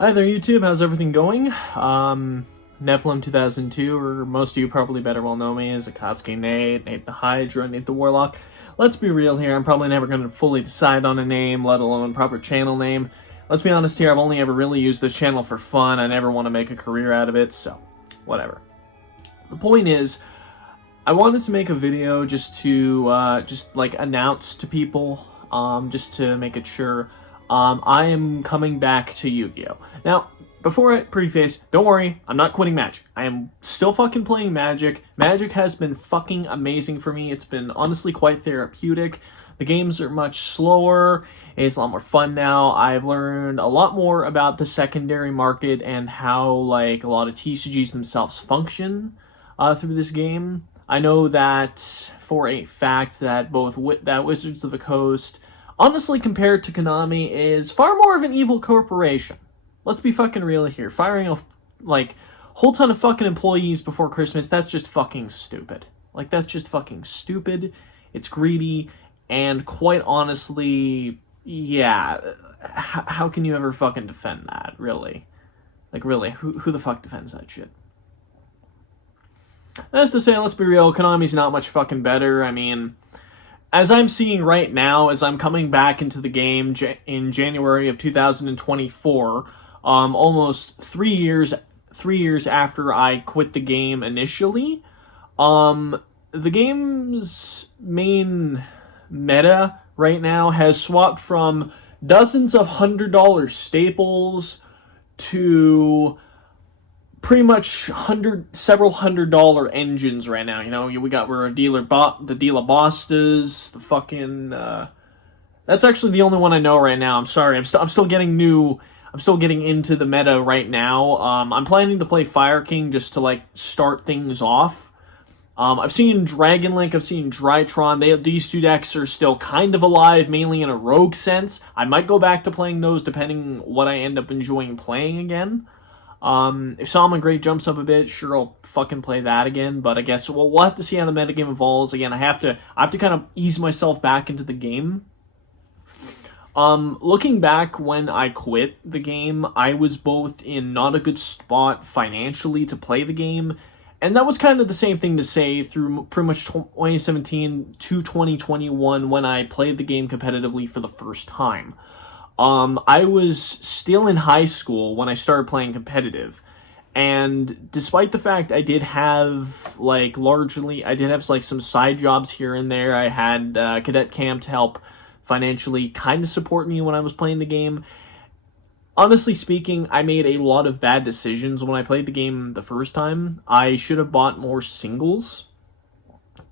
Hi there, YouTube. How's everything going? Nephilim 2002, or most of you probably better well know me as Akatsuki Nate, Nate the Hydra, Nate the Warlock. Let's be real here, I'm probably never going to fully decide on a name, let alone a proper channel name. Let's be honest here, I've only ever really used this channel for fun. I never want to make a career out of it, so whatever. The point is, I wanted to make a video just to, announce to people, just to make it sure. I am coming back to Yu-Gi-Oh! Now, before I preface, don't worry, I'm not quitting Magic. I am still fucking playing Magic. Magic has been fucking amazing for me. It's been honestly quite therapeutic. The games are much slower. It's a lot more fun now. I've learned a lot more about the secondary market and how, like, a lot of TCGs themselves function through this game. I know that for a fact that that Wizards of the Coast, honestly, compared to Konami, is far more of an evil corporation. Let's be fucking real here. Firing a, whole ton of fucking employees before Christmas, that's just fucking stupid. That's just fucking stupid. It's greedy, and quite honestly, yeah, how can you ever fucking defend that, really? Really, who the fuck defends that shit? That's to say, let's be real, Konami's not much fucking better. I mean, as I'm seeing right now, as I'm coming back into the game in January of 2024, almost 3 years after I quit the game initially, the game's main meta right now has swapped from dozens of $100 staples to pretty much several $100 engines right now. You know, we're a dealer the Dealer Bastas, the fucking that's actually the only one I know right now. I'm sorry, I'm still getting into the meta right now. I'm planning to play Fire King just to start things off. I've seen Dragon Link, I've seen Drytron. These two decks are still kind of alive, mainly in a rogue sense. I might go back to playing those depending what I end up enjoying playing again. If Salmon Great jumps up a bit, sure, I'll fucking play that again, but I guess we'll have to see how the metagame evolves. Again, I have to kind of ease myself back into the game. Looking back when I quit the game, I was both in not a good spot financially to play the game, and that was kind of the same thing to say through pretty much 2017 to 2021 when I played the game competitively for the first time. I was still in high school when I started playing competitive, and despite the fact I did have, some side jobs here and there. I had cadet camp to help financially kind of support me when I was playing the game. Honestly speaking, I made a lot of bad decisions when I played the game the first time. I should have bought more singles,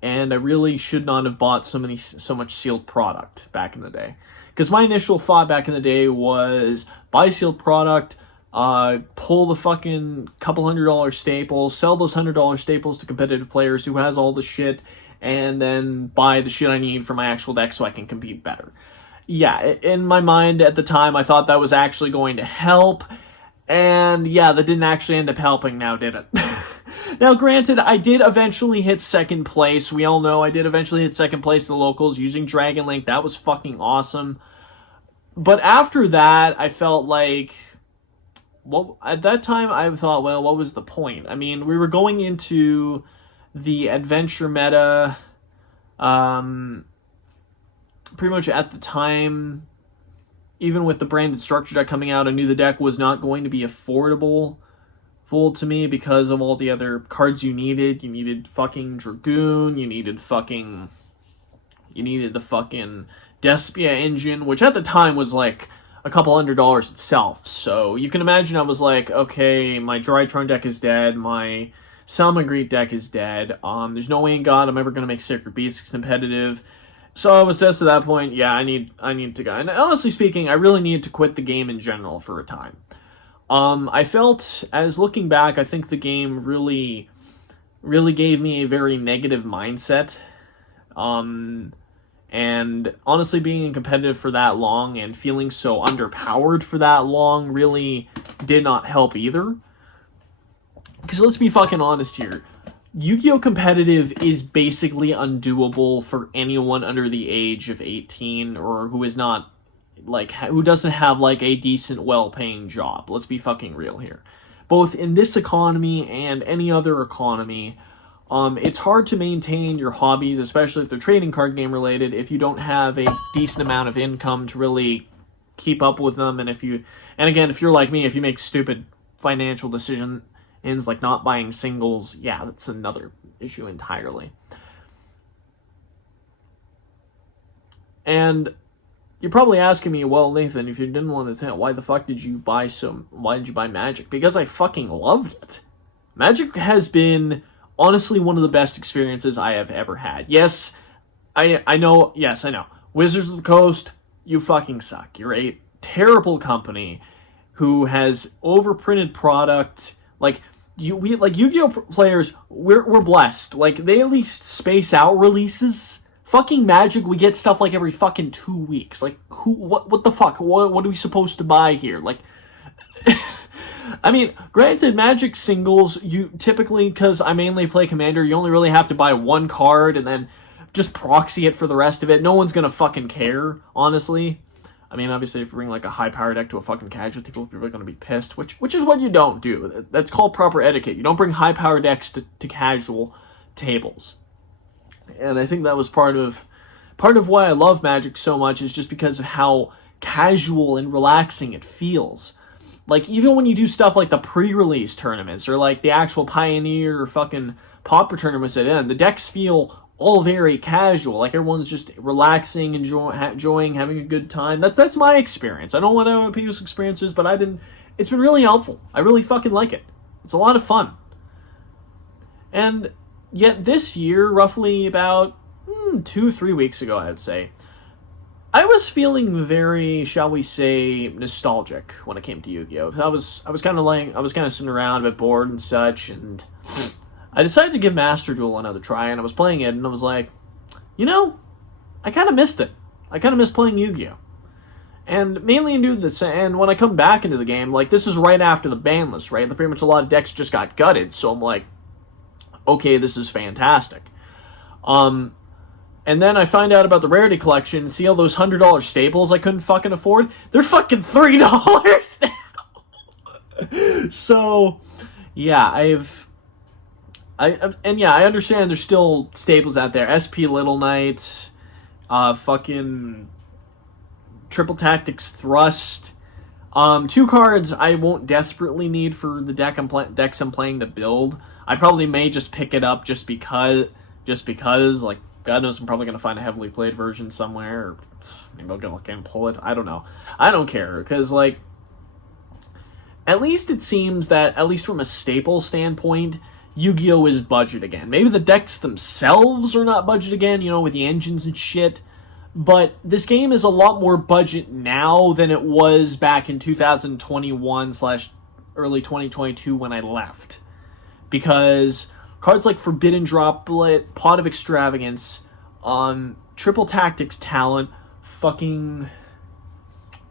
and I really should not have bought so much sealed product back in the day. Because my initial thought back in the day was buy sealed product, pull the fucking couple $100 staples, sell those $100 staples to competitive players who has all the shit, and then buy the shit I need for my actual deck so I can compete better. Yeah, in my mind at the time, I thought that was actually going to help, and yeah, that didn't actually end up helping now, did it? Now, granted, I did eventually hit second place. We all know I did eventually hit second place in the locals using Dragon Link. That was fucking awesome. But after that, I felt like, well, at that time, I thought, well, what was the point? I mean, we were going into the adventure meta, pretty much at the time. Even with the branded structure deck coming out, I knew the deck was not going to be affordable to me because of all the other cards you needed. You needed fucking Dragoon, you needed the fucking Despia engine, which at the time was like a couple $100 itself. So you can imagine I was like, okay, my Drytron deck is dead, my Salmon deck is dead, there's no way in God I'm ever going to make Sacred Beasts competitive. So I was just at that point, yeah, I need to go. And honestly speaking, I really needed to quit the game in general for a time. I felt, as looking back, I think the game really gave me a very negative mindset. And honestly, being in competitive for that long and feeling so underpowered for that long really did not help either. Because let's be fucking honest here. Yu-Gi-Oh! Competitive is basically undoable for anyone under the age of 18 or who is not like, who doesn't have, like, a decent, well-paying job? Let's be fucking real here. Both in this economy and any other economy, it's hard to maintain your hobbies, especially if they're trading card game related, if you don't have a decent amount of income to really keep up with them. And again, if you're like me, if you make stupid financial decisions like not buying singles, yeah, that's another issue entirely. And you're probably asking me, well, Nathan, if you didn't want to tell, why did you buy Magic? Because I fucking loved it. Magic has been honestly one of the best experiences I have ever had. Yes, I know. Wizards of the Coast, you fucking suck. You're a terrible company who has overprinted product. Like, Yu-Gi-Oh players, we're blessed. Like, they at least space out releases. Fucking Magic, we get stuff like every fucking 2 weeks. Like, what the fuck? What are we supposed to buy here? Like, I mean, granted, Magic singles, you typically, because I mainly play Commander, you only really have to buy one card and then just proxy it for the rest of it. No one's gonna fucking care, honestly. I mean, obviously, if you bring like a high power deck to a fucking casual, people are really gonna be pissed, which is what you don't do. That's called proper etiquette. You don't bring high power decks to casual tables. And I think that was part of why I love Magic so much, is just because of how casual and relaxing it feels. Like, even when you do stuff like the pre-release tournaments, or like the actual Pioneer or fucking Pauper tournaments at end, the decks feel all very casual. Like, everyone's just relaxing, enjoying, having a good time. That's my experience. I don't know what other people's experience is, but it's been really helpful. I really fucking like it. It's a lot of fun. And yet this year, roughly about 2 or 3 weeks ago, I'd say, I was feeling very, shall we say, nostalgic when it came to Yu-Gi-Oh! I was kind of sitting around a bit bored and such, and I decided to give Master Duel another try, and I was playing it, and I was like, I kind of missed it. I kind of missed playing Yu-Gi-Oh! And mainly due to this, and when I come back into the game, like, this is right after the ban list, right? Pretty much a lot of decks just got gutted, so I'm like, okay, this is fantastic. And then I find out about the Rarity Collection and see all those $100 staples I couldn't fucking afford. They're fucking $3 now. So, yeah, I understand there's still staples out there. SP Little Knight, fucking Triple Tactics Thrust. 2 cards I won't desperately need for the decks I'm playing to build. I probably may just pick it up just because, like, God knows I'm probably going to find a heavily played version somewhere, or maybe I'll go look and pull it. I don't know. I don't care, because, like, at least it seems that, at least from a staple standpoint, Yu-Gi-Oh! Is budget again. Maybe the decks themselves are not budget again, with the engines and shit, but this game is a lot more budget now than it was back in 2021/early 2022 when I left. Because cards like Forbidden Droplet, Pot of Extravagance, Triple Tactics Talent, fucking,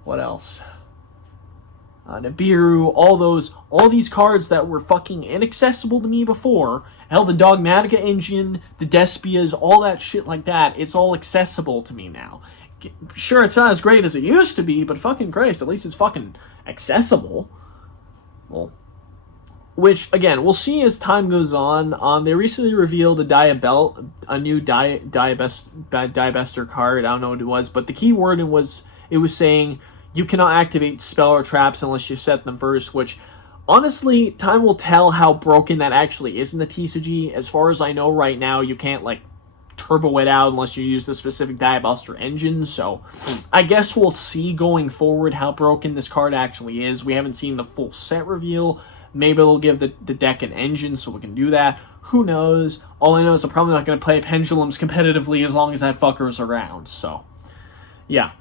what else? Nibiru, all these cards that were fucking inaccessible to me before. Hell, the Dogmatica engine, the Despias, all that shit like that, it's all accessible to me now. Sure, it's not as great as it used to be, but fucking Christ, at least it's fucking accessible. Well, which, again, we'll see as time goes on. They recently revealed a new Diabester card. I don't know what it was, but the key word it was saying you cannot activate spell or traps unless you set them first, which, honestly, time will tell how broken that actually is in the TCG. As far as I know right now, you can't, like, turbo it out unless you use the specific Diabuster engine, so I guess we'll see going forward how broken this card actually is. We haven't seen the full set reveal. Maybe they'll give the deck an engine so we can do that. Who knows? All I know is I'm probably not going to play Pendulums competitively as long as that fucker's around, so yeah.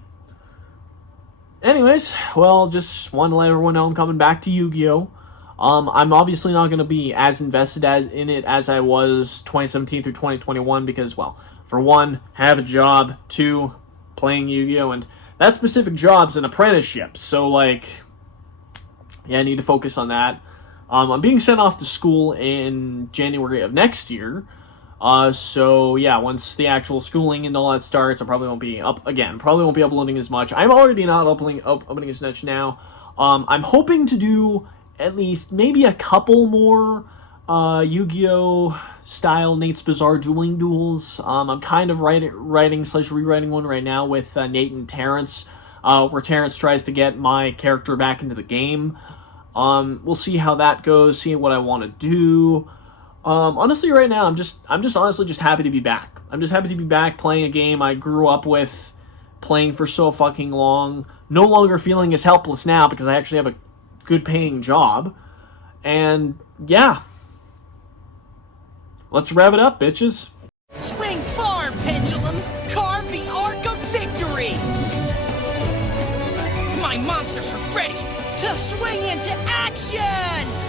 Anyways, well, just want to let everyone know I'm coming back to Yu-Gi-Oh! I'm obviously not going to be as invested in it as I was 2017 through 2021 because, well, for one, have a job, 2, playing Yu-Gi-Oh! And that specific job's an apprenticeship, so, like, yeah, I need to focus on that. I'm being sent off to school in January of next year, So yeah, once the actual schooling and all that starts, I probably won't be probably won't be uploading as much. I'm already not uploading as much now. I'm hoping to do at least maybe a couple more Yu-Gi-Oh style Nate's Bizarre Dueling duels. I'm kind of writing/rewriting one right now with Nate and Terrence, where Terrence tries to get my character back into the game. We'll see how that goes. See what I want to do. Honestly, right now, I'm just honestly just happy to be back. I'm just happy to be back playing a game I grew up with, playing for so fucking long. No longer feeling as helpless now because I actually have a good paying job. And yeah, let's rev it up, bitches. Swing far, pendulum! Carve the arc of victory! My monsters are ready to swing into action!